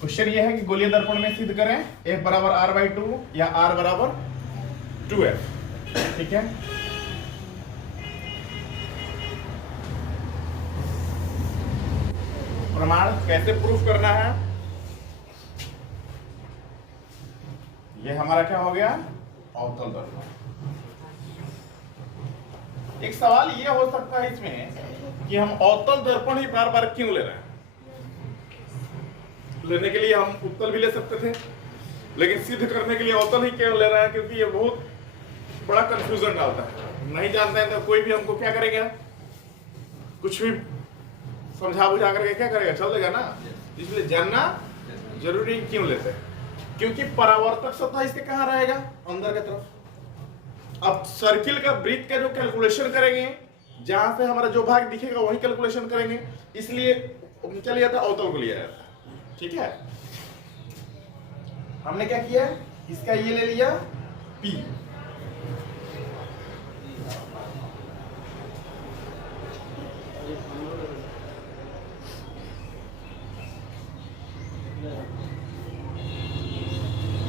Question ये है कि गोलीय दर्पण में सिद्ध करें F बराबर R/2 या R बराबर 2F। ठीक है, प्रमाण कैसे प्रूफ करना है, ये हमारा क्या हो गया, अवतल दर्पण। एक सवाल ये हो सकता है इसमें कि हम अवतल दर्पण ही बार बार क्यों ले रहे हैं। लेने के लिए हम उत्तल भी ले सकते थे, लेकिन सिद्ध करने के लिए अवतल ही क्यों ले रहे हैं, क्योंकि ये बहुत बड़ा कंफ्यूजन डालता है। नहीं जानते हैं तो कोई भी हमको क्या करेगा, कुछ भी समझा बुझा करके क्या करेगा, चल देगा ना। इसलिए जानना जरूरी क्यों लेते हैं, क्योंकि परावर्तक सतह इसके कहाँ रहेगा, अंदर की तरफ। अब सर्किल का वृत्त का जो कैलकुलेशन करेंगे, जहां से हमारा जो भाग दिखेगा वही कैलकुलेशन करेंगे, इसलिए क्या लिया था, अवतल को लिया जाता है। ठीक है, हमने क्या किया, इसका ये ले लिया P,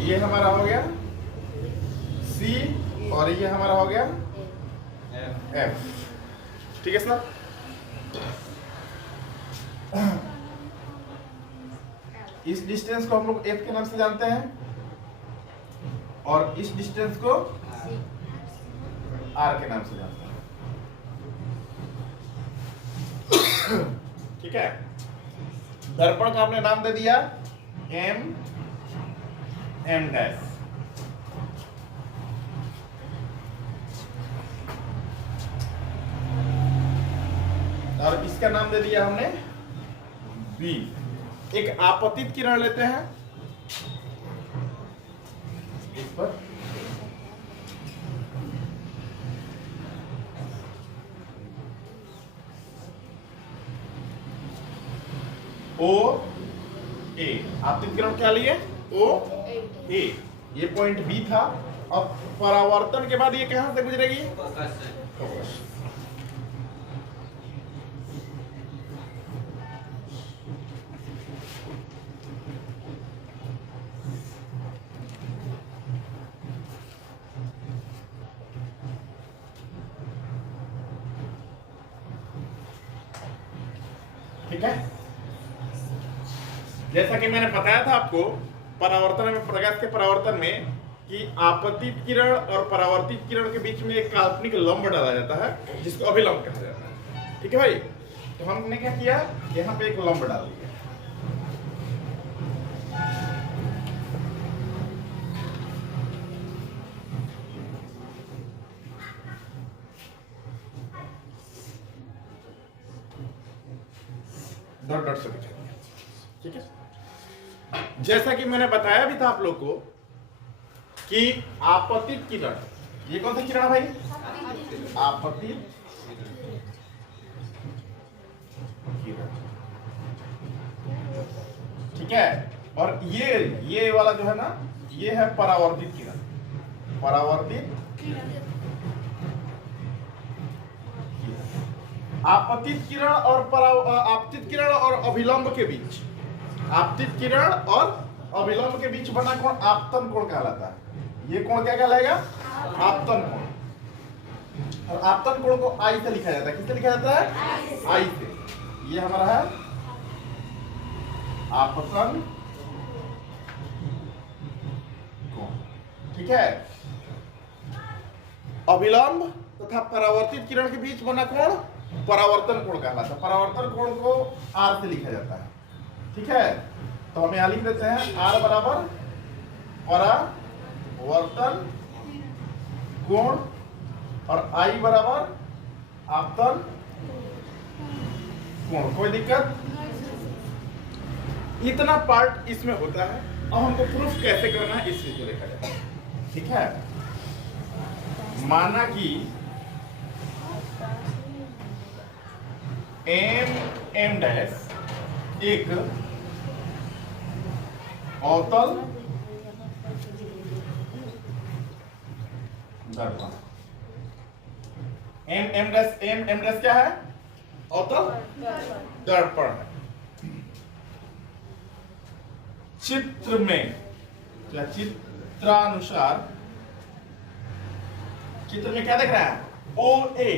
ये हमारा हो गया C और ये हमारा हो गया F। ठीक है सर, इस डिस्टेंस को हम लोग F के नाम से जानते हैं और इस डिस्टेंस को R के नाम से जानते हैं। ठीक है, दर्पण का हमने नाम दे दिया M डैश। और इसका नाम दे दिया हमने B। एक आपतित किरण लेते हैं इस पर, O A, आपतित किरण क्या लिए, O A, ये पॉइंट B था। अब परावर्तन के बाद ये कहां से गुजरेगी, फोकस। ठीक है, जैसा कि मैंने बताया था आपको परावर्तन में, प्रकाश के परावर्तन में, कि आपतित किरण और परावर्तित किरण के बीच में एक काल्पनिक लंब डाला जाता है जिसको अभिलंब कहा जाता है। ठीक है भाई, तो हमने क्या किया, यहाँ पे एक लंब डाल दिया। डॉट डॉट से दिखा दिया। ठीक है, जैसा कि मैंने बताया भी था आप लोग को कि आपतित किरण, ये कौन सा किरण है भाई, आपतित किरण। ठीक है, और ये वाला जो है ना, ये है परावर्तित किरण। परावर्तित आपतित किरण और आपतित किरण और अभिलंब के बीच, आपतित किरण और अभिलंब के बीच बना कोण आपतन कोण कहलाता है। ये कोण क्या कहलाएगा, आपतन कोण। और आपतन कोण को I से लिखा जाता है। किससे लिखा जाता है, I से। ये हमारा है आपतन कोण। ठीक है, अभिलंब तथा परावर्तित किरण के बीच बना कोण परावर्तन कोण कहलाता है। परावर्तन कोण को R से लिखा जाता है। ठीक है, तो हम यहां लिख देते हैं R बराबर परावर्तन कोण और I बराबर आपतन कोण। कोई दिक्कत, इतना पार्ट इसमें होता है। अब हमको प्रूफ कैसे करना है इस चीज को देखा जाए। ठीक है, माना कि M डैश एक अवतल दर्पण। M डैश क्या है, अवतल दर्पण है। चित्र में या चित्रानुसार चित्र में क्या देख रहा है? ओ ए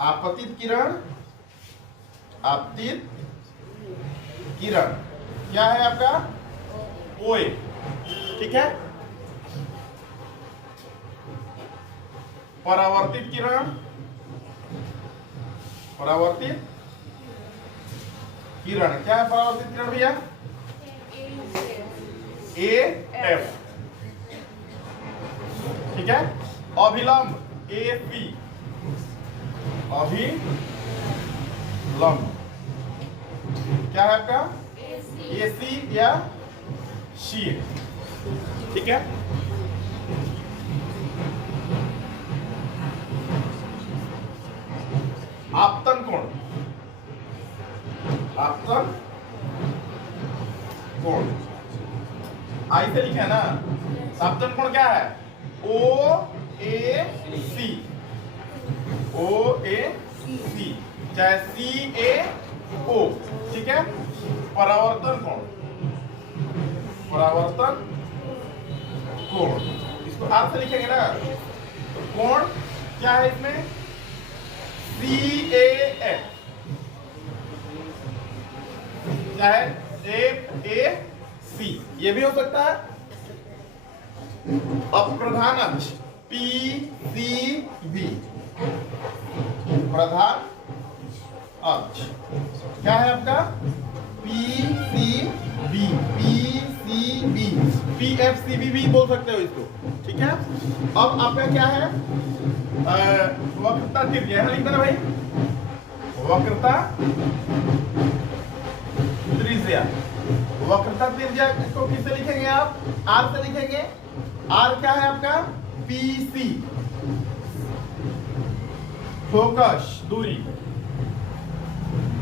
आपतित किरण, आपतित किरण क्या है आपका? ओ ए, ठीक है। परावर्तित किरण, परावर्तित किरण क्या है? परावर्तित किरण भैया ए एफ, ठीक है। अभिलंब ए पी, अभिलंब क्या है आपका? ए सी या शी, ठीक है। आपतन कोण, आपतन कोण आई से लिखा है ना। आपतन कोण क्या है? ओ ए सी, ओ ए सी चाहे सी ए ओ, ठीक है। परावर्तन कोण, परावर्तन कोण इसको आर से लिखेंगे ना। तो कोण क्या है इसमें? सी ए एफ चाहे एफ ए सी, ये भी हो सकता है। अप्रधान अक्ष पी सी बी, प्रधान अक्ष क्या है आपका? P C B, P C B, P F C B भी बोल सकते हो इसको, ठीक है। अब आपका क्या है? वक्रता त्रिज्या, यहां लिख देना भाई, वक्रता त्रिज्या। वक्रता त्रिज्या को किससे लिखेंगे आप? आर से लिखेंगे। आर क्या है आपका? पीसी, फोकस दूरी,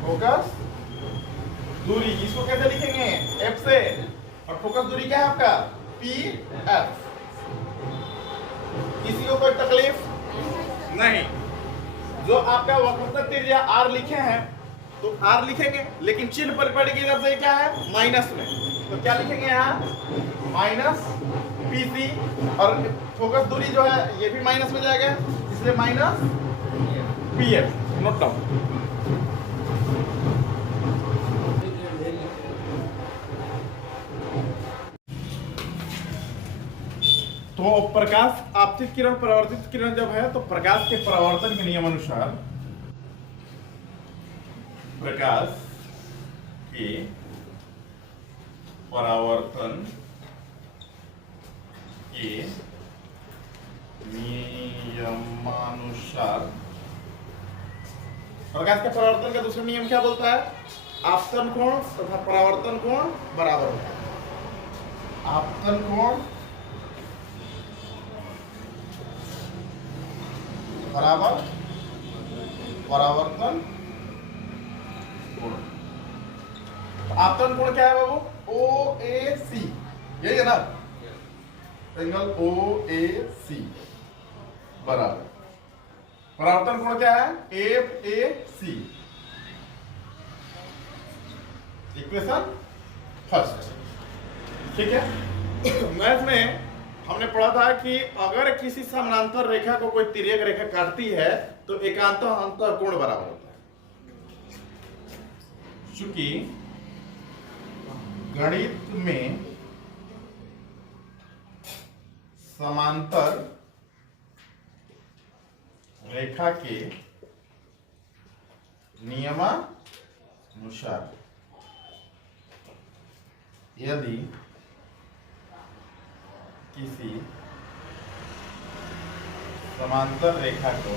फोकस दूरी इसको कैसे लिखेंगे? एफ से। और फोकस दूरी क्या है आपका? P F. किसी को कोई तकलीफ नहीं? जो आपका वक्रता त्रिज्या आर लिखे हैं तो आर लिखेंगे, लेकिन चिन्ह परिपथ की तरफ से क्या है? माइनस में। तो क्या लिखेंगे यहाँ? माइनस पीसी, और फोकस दूरी जो है ये भी माइनस में जाएगा, इसलिए माइनस पीएफ। Note down. तो प्रकाश आपतित किरण परावर्तित किरण जब है तो प्रकाश के परावर्तन के नियम अनुसार प्रकाश के परावर्तन के नियमानुसार प्रकाश के परावर्तन का दूसरा नियम क्या बोलता है? आपतन कोण तथा परावर्तन कोण बराबर होता है। आपतन कोण बराबर परावर्तन कोण। आपतन कोण क्या है बाबू? ओ ए सी, यही है ना, एंगल ओ ए सी बराबर परावर्तन कोण क्या है? F A C. Equation first, ठीक है। मैथ में हमने पढ़ा था कि अगर किसी समानांतर रेखा को कोई तिर्यक रेखा काटती है तो एकांत अंतर कोण बराबर होता है। चूंकि गणित में समांतर रेखा के नियमानुसार यदि किसी समांतर रेखा को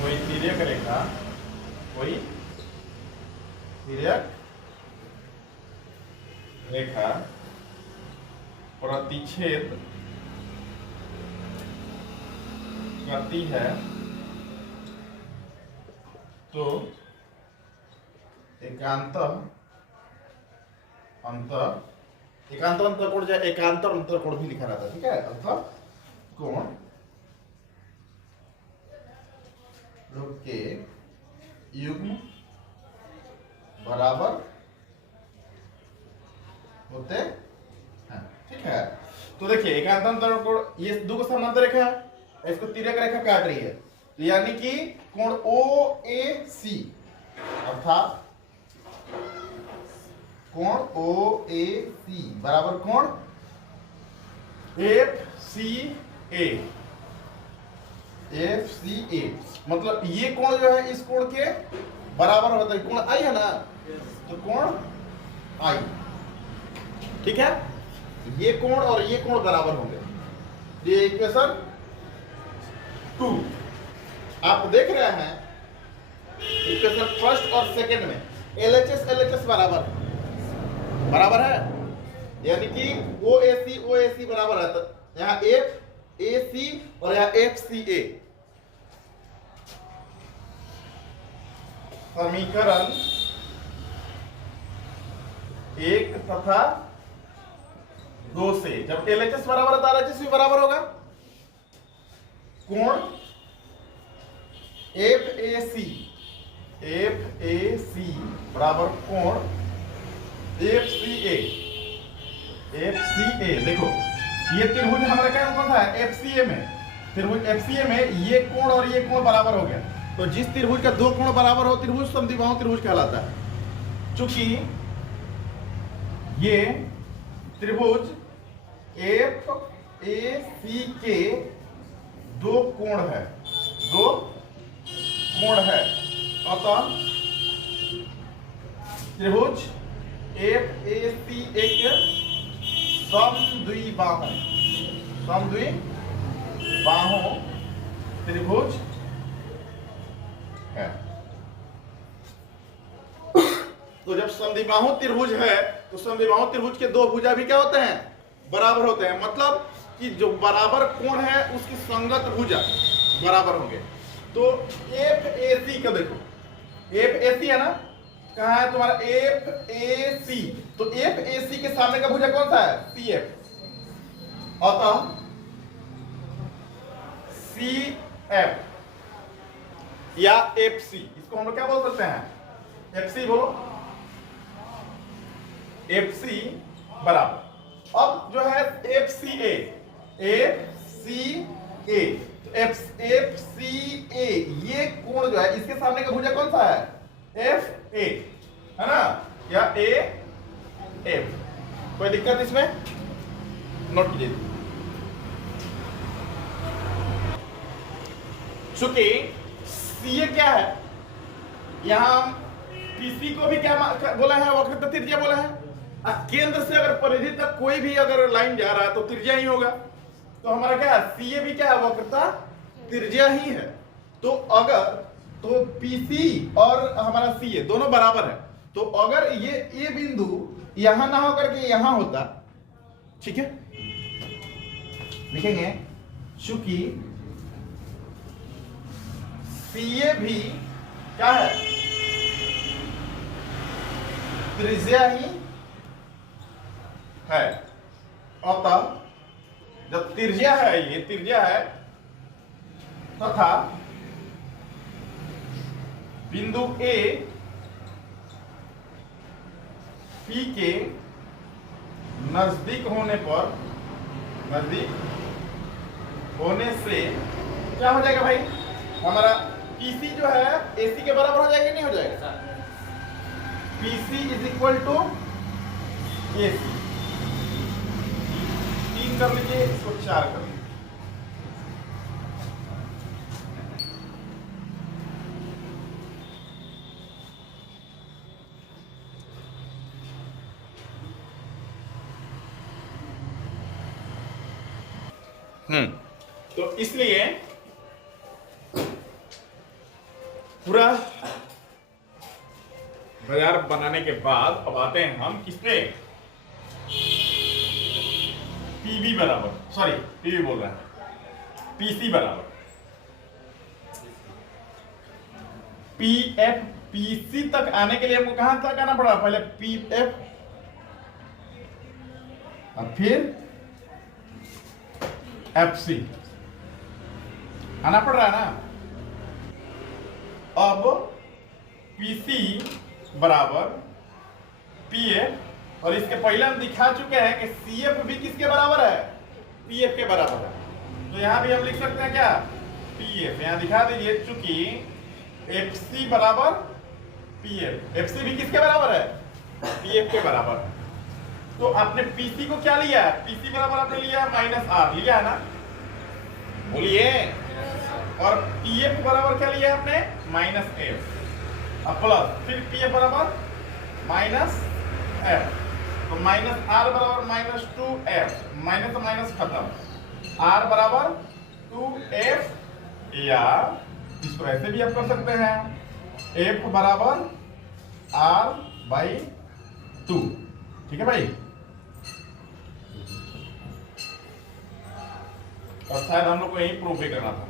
कोई तिर्यक रेखा, कोई तिर्यक रेखा प्रतिच्छेद करती है तो एकांत अंतर कोण जो एकांतर अंतर कोण भी लिखा रहता है, ठीक है। अंतर कोण के युग्म बराबर होते हैं। ठीक है, तो देखिए एकांतर कोण, ये दो को समांतर रेखा है, इसको तिर्यक रेखा काट रही है, तो यानी कि कोण OAC अर्थात कोण OAC बराबर कोण FCA। FCA मतलब ये कोण जो है इस कोण के बराबर होता है। कोण आई है ना, तो कोण आई, ठीक है, ये कोण और ये कोण बराबर होंगे। ये इक्वेशन 2 आप देख रहे हैं, इक्वेशन फर्स्ट और सेकंड में LHS बराबर है, यानी कि OAC बराबर है, तो यहाँ FAC और यहाँ FCA। समीकरण 1 तथा 2 से जब LHS बराबर है तो RHS भी बराबर होगा। कोण FAC बराबर कोण FCA। देखो ये त्रिभुज हमारा क्या कौन सा है, FCA में, त्रिभुज FCA में ये कोण और ये कोण बराबर हो गया, तो जिस त्रिभुज का दो कोण बराबर हो त्रिभुज समद्विबाहु त्रिभुज कहलाता है। चूंकि ये त्रिभुज FAC के दो कोण है, अतः त्रिभुज FAC एक समद्विबाहु त्रिभुज है। तो जब समद्विबाहु त्रिभुज है तो समद्विबाहु त्रिभुज के दो भुजा भी क्या होते हैं, बराबर होते हैं, मतलब कि जो बराबर कोण है उसकी संगत भुजा बराबर होंगे। तो FAC का देखो, FAC है ना, कहाँ है तुम्हारा FAC, तो FAC के सामने का भुजा कौन सा है, CF, अतः CF या FC, इसको हम लोग क्या बोल सकते हैं, FC बोलो, FC बराबर, अब जो है FCA, FCA ये कोण जो है इसके सामने का भुजा कौन सा है, FA है ना, या AF, कोई दिक्कत इसमें, नोट कीजिए। चूंकि CA क्या है, यहां हम PC को भी क्या बोला है, वक्रता त्रिज्या बोला है। केंद्र से अगर परिधि तक कोई भी अगर लाइन जा रहा है तो त्रिज्या ही होगा, तो हमारा क्या है, CA भी क्या है, वक्रता त्रिज्या ही है। तो अगर तो PC और हमारा CA दोनों बराबर है, तो अगर ये बिंदु यहां ना होकर के यहां होता, ठीक है, लिखेंगे चूंकि CA भी क्या है, त्रिज्या ही है, अतः जब त्रिज्या है, ये त्रिज्या है तथा बिंदु A P के नजदीक होने से क्या हो जाएगा भाई, हमारा PC जो है AC के बराबर हो जाएगा, नहीं हो जाएगा, PC is equal to AC। 3 कर लीजिए, इसको 4 कर लीजिए। तो इसलिए पूरा बाजार बनाने के बाद अब आते हैं हम किसपे, PB बराबर, सॉरी PB बोल रहा है, PC बराबर PF। PC तक आने के लिए हमको कहां तक आना पड़ा, पहले PF और फिर FC आना पड़ रहा है ना। अब PC बराबर पी एफ, और इसके पहले हम दिखा चुके हैं कि सी एफ भी किसके बराबर है, पी एफ के बराबर है। तो यहां भी हम लिख सकते हैं क्या, पी एफ, यहां दिखा दीजिए, चूंकि एफ सी बराबर पी एफ, एफ सी भी किसके बराबर है, पी एफ के बराबर है। तो आपने पीसी को क्या लिया है, पीसी बराबर आपने लिया माइनस आर, लिया है ना, बोलिए। और पीएफ बराबर क्या लिया आपने, माइनस एफ, अब प्लस फिर पीएफ बराबर माइनस एफ, तो माइनस आर बराबर माइनस 2f, माइनस तो माइनस खत्म, आर बराबर 2f, या इसको ऐसे भी आप कर सकते हैं, f बराबर r बाई 2, ठीक है भाई। और शायद हम लोग को यही प्रूफ भी करना था।